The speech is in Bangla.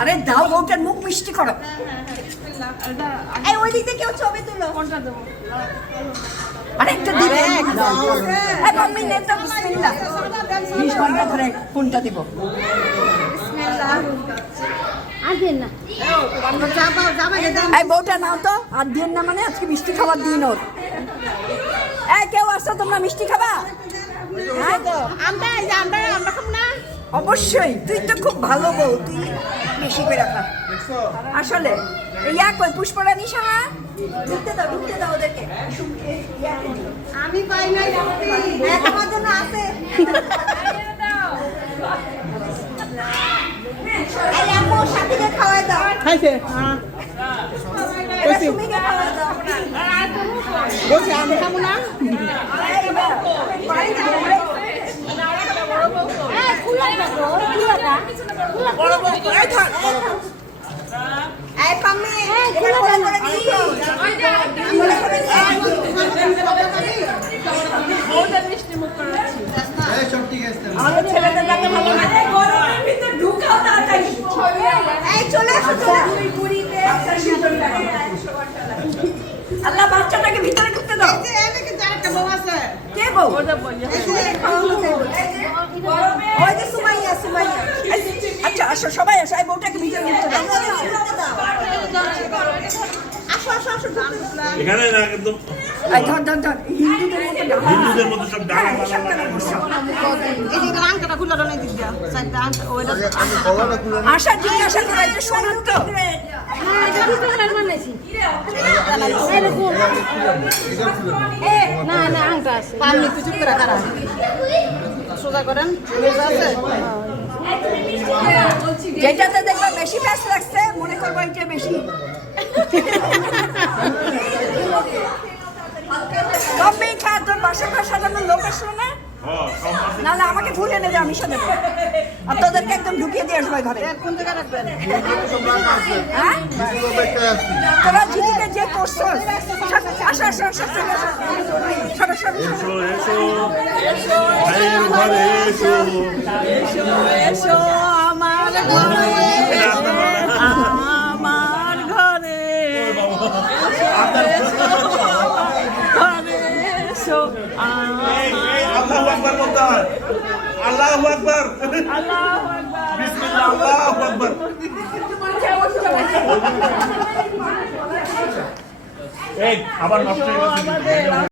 আরে দাও বউটার মুখ মিষ্টি করো। এই ওই দিক থেকে কেউ ছবি তুলো। কোনটা দেবো? আরেকটা দিবে। এই মাম্মি নে তো বিসমিল্লাহ। 20 ঘন্টা ধরে কোনটা দিব? বিসমিল্লাহ। আর দেন না। এই বউটা নাও তো। আর দেন না মানে আজকে মিষ্টি খাবার দিন ওর। এই কেউ আসছো তোমরা মিষ্টি খাবা? হ্যাঁ তো আমরা খাবো না। অবশ্যই তুই তো খুব ভালো বউ, তুই বেশি করে রাখা আসলে। ইয়া কই পুষ্পরানী সাহা ঢুকতে দাও ওদেরকে। আমি পাই নাই আমার জন্য আছে। আরে আপু সাথীকে খাওয়াই দাও। খাইছে হ্যাঁ কইছি সুমিকে খাওয়াই দাও। বলছি আমি খাবো না। আল্লাহ বাচ্চাটাকে ভিতরে ঢুকতে দাও। কে বউ? আচ্ছা আসো সবাই আসো। এই বউটাকে ভিতরে ঢুকতে দাও। এখানে না একদম ধর হিন্দুদের মতো সব ডালা আশা জিজ্ঞাসা করে যে শোনার তো যেটাতে দেখবা বেশি ব্যাস লাগছে মনে করবো এটা বেশি। কবে খা তোর বাসাটা সাজানো লোক আসলো না? নাহলে আমাকে ফুল এনে দে আমি সাজাবো। আর তোদেরকে একদম ঢুকিয়ে দিয়ে আসবো ঘরে। হ্যাঁ তোরা জিতিতে যে করছো আসো এসো আমার ঘরে আল্লাহু আকবার বলতে হয়। আল্লাহু আকবার বিসমিল্লাহ আল্লাহু আকবার। এই আবার নষ্ট হয়ে গেছে।